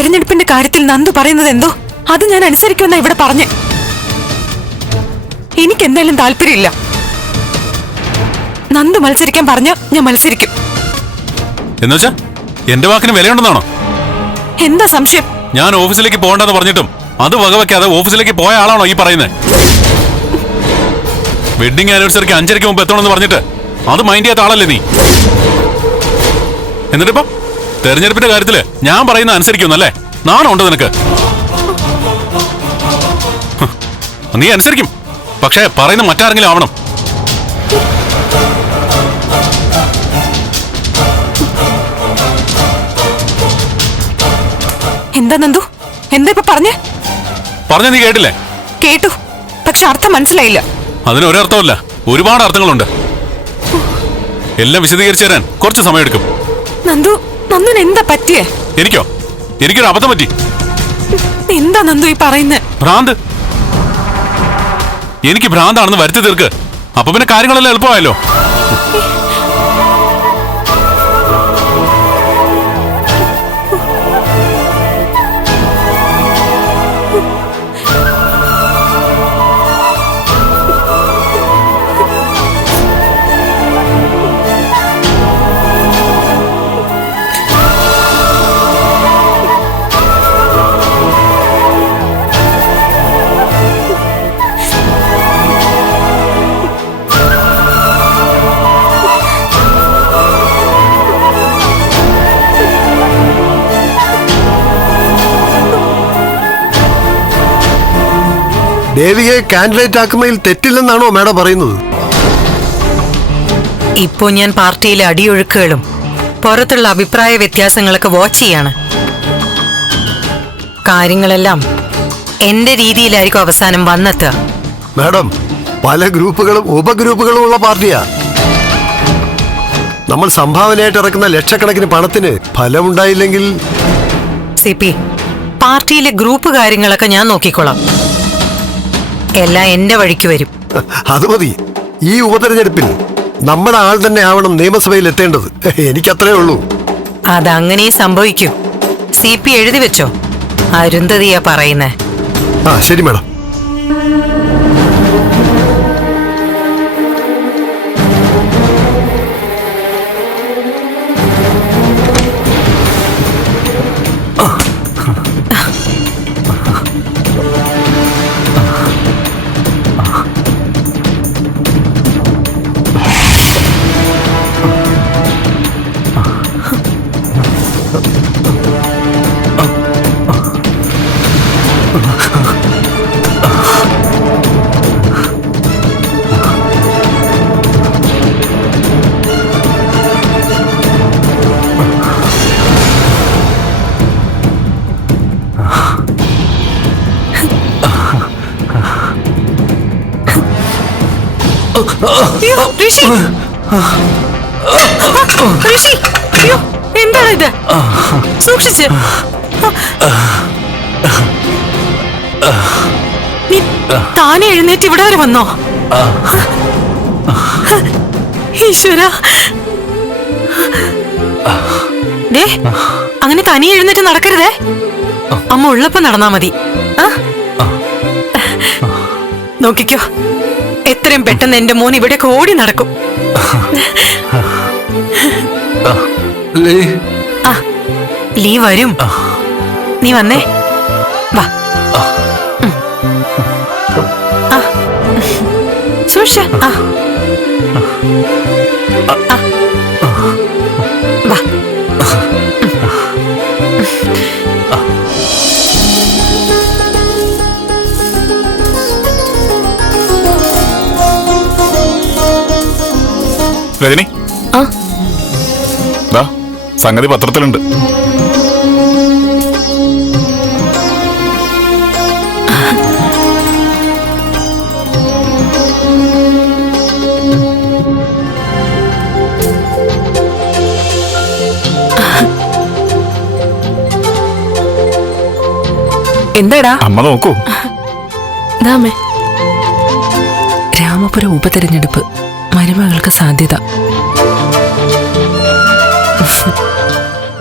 തെരഞ്ഞെടുപ്പിന്റെ കാര്യത്തിൽ നന്ദു പറയുന്നത് എന്തോ? അത് ഞാൻ അനുസരിക്കുമെന്നാ ഇവിടെ പറഞ്ഞ്. എനിക്ക് എന്തായാലും താല്പര്യമില്ല. നന്ദു മത്സരിക്കാൻ പറഞ്ഞ ഞാൻ മത്സരിക്കും. എന്നുവെച്ചാ എന്റെ വാക്കിന് വിലയുണ്ടെന്നാണോ? എന്താ സംശയം? ഞാൻ ഓഫീസിലേക്ക് പോകണ്ടെന്ന് പറഞ്ഞിട്ടും അത് വകവെക്കാതെ ഓഫീസിലേക്ക് പോയ ആളാണോ ഈ പറയുന്നത് വെഡിങ് ആനിവേഴ്സറിക്ക് അഞ്ചരയ്ക്ക് മുമ്പ് എത്തണമെന്ന് പറഞ്ഞിട്ട് അത് മൈൻഡ് ചെയ്യാത്ത ആളല്ലേ നീ? എന്നിട്ടിപ്പോ? തെരഞ്ഞെടുപ്പിന്റെ കാര്യത്തിൽ ഞാൻ പറയുന്ന അനുസരിക്കുന്നല്ലേ നാണമുണ്ട് നിനക്ക്? നീ അനുസരിക്കും. പക്ഷേ പറയുന്ന മറ്റാരെങ്കിലും ആവണം. എന്താ നന്ദു? എന്താ ഇപ്പൊ പറഞ്ഞേ? പറഞ്ഞ നീ കേട്ടില്ലേ? കേട്ടു. പക്ഷെ അർത്ഥം മനസ്സിലായില്ല. അതിന് ഒരർത്ഥമല്ല ഒരുപാട് അർത്ഥങ്ങളുണ്ട്. എല്ലാം വിശദീകരിച്ചു തരാൻ കുറച്ച് സമയമെടുക്കും. നന്ദു നന്ദുന് എന്താ പറ്റിയേ? എനിക്കോ? എനിക്കൊരു അബദ്ധം പറ്റി. എന്താ നന്ദു ഈ പറയുന്നത് ഭ്രാന്ത്. എനിക്ക് ഭ്രാന്താണെന്ന് വരുത്തി തീർക്ക്. അപ്പൊ പിന്നെ കാര്യങ്ങളെല്ലാം എളുപ്പമായല്ലോ. ദേവിയെ കാൻഡിഡേറ്റ് ആക്കുന്നതിൽ തെറ്റില്ലെന്നാണോ മാഡം പറയുന്നത്? ഇപ്പോ ഞാൻ പാർട്ടിയിലെ അടിയൊഴുക്കുകളും പുറത്തുള്ള അഭിപ്രായ വ്യത്യാസങ്ങളൊക്കെ വാച്ച് ചെയ്യാണ്. കാര്യങ്ങളെല്ലാം എന്റെ രീതിയിലായിരിക്കും അവസാനം വന്നെത്തുക മാഡം പല ഗ്രൂപ്പുകളും ഉപഗ്രൂപ്പുകളും ഉള്ള പാർട്ടിയാ. നമ്മൾ സംഭാവനയായിട്ട് ഇറക്കുന്ന ലക്ഷക്കണക്കിന് പണത്തിന് ഫലമുണ്ടായില്ലെങ്കിൽ സി പി പാർട്ടിയിലെ ഗ്രൂപ്പ് കാര്യങ്ങളൊക്കെ ഞാൻ നോക്കിക്കോളാം. എല്ലാം എന്റെ വഴിക്ക് വരും. അത് മതി. ഈ ഉപതെരഞ്ഞെടുപ്പിൽ നമ്മുടെ ആൾ തന്നെ ആവണം നിയമസഭയിൽ എത്തേണ്ടത്. എനിക്കത്രേ ഉള്ളൂ. അതങ്ങനെ സംഭവിക്കും. സി പി എഴുതി വെച്ചോ. അരുന്ധതിയാ പറയുന്നേ. ആ ശരി മാഡം. അയ്യോ, ഋഷി. ഋഷി അയ്യോ എന്താണ് ഇത്? സൂക്ഷിച്ച്. നീ താനെ എഴുന്നേറ്റ് ഇവിടെ വരെ വന്നോ? ഈശ്വര. ദേ അങ്ങനെ തനിയെ എഴുന്നേറ്റ് നടക്കരുതേ. അമ്മ ഉള്ളപ്പോ നടന്നാ മതി. നോക്കിക്കോ. എത്രയും പെട്ടെന്ന് എന്റെ മോൻ ഇവിടെ ഓടി നടക്കും. ആ ലീ വരും. നീ വന്നേ. വാ. ഉം. ആ. സൂക്ഷിച്ച് ആ. ആ. രജനി ആ. ദാ സംഗതി പത്രത്തിലുണ്ട്. എന്താടാ? അമ്മ നോക്കൂ. ദാമേ രാമപുരം ഉപതെരഞ്ഞെടുപ്പ്. മരുമകൾക്ക് സാധ്യത.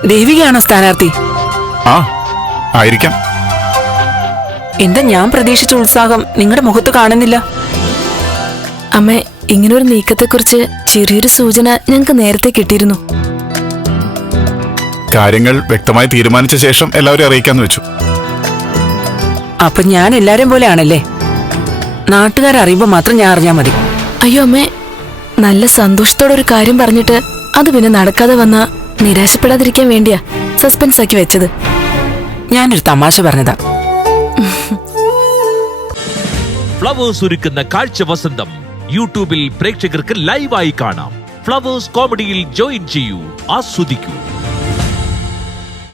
ദേവികയാണോ സ്ഥാനാർത്ഥി? ആ ആയിരിക്കാം. എന്താ ഞാൻ പ്രതീക്ഷിച്ച ഉത്സാഹം നിങ്ങളുടെ മുഖത്ത് കാണുന്നില്ല? അമ്മ ഇങ്ങനൊരു നീക്കത്തെക്കുറിച്ച് ചെറിയൊരു സൂചന ഞങ്ങൾക്ക് നേരത്തെ കിട്ടിയിരുന്നു. കാര്യങ്ങൾ വ്യക്തമായി തീരുമാനിച്ച ശേഷം എല്ലാവരും അറിയിക്കാന്ന് വെച്ചു. അപ്പൊ ഞാൻ എല്ലാരും പോലെ ആണല്ലേ? നാട്ടുകാരറിയുമ്പോ മാത്രം ഞാൻ അറിഞ്ഞാ മതി. അയ്യോ അമ്മേ നല്ല സന്തോഷത്തോടെ ഒരു കാര്യം പറഞ്ഞിട്ട് അത് പിന്നെ നടക്കാതെ വന്ന നിരാശപ്പെടാതിരിക്കാൻ വേണ്ടിയാ സസ്പെൻസ് ആക്കി വെച്ചത്. ഞാനൊരു തമാശ പറഞ്ഞതാ. ഫ്ലവേഴ്സ് ഒരുക്കുന്ന കാഴ്ച വസന്തം യൂട്യൂബിൽ പ്രേക്ഷകർക്ക് ലൈവായി കാണാം. ഫ്ലവേഴ്സ് കോമഡിയിൽ ജോയിൻ ചെയ്യൂ ആസ്വദിക്കൂ.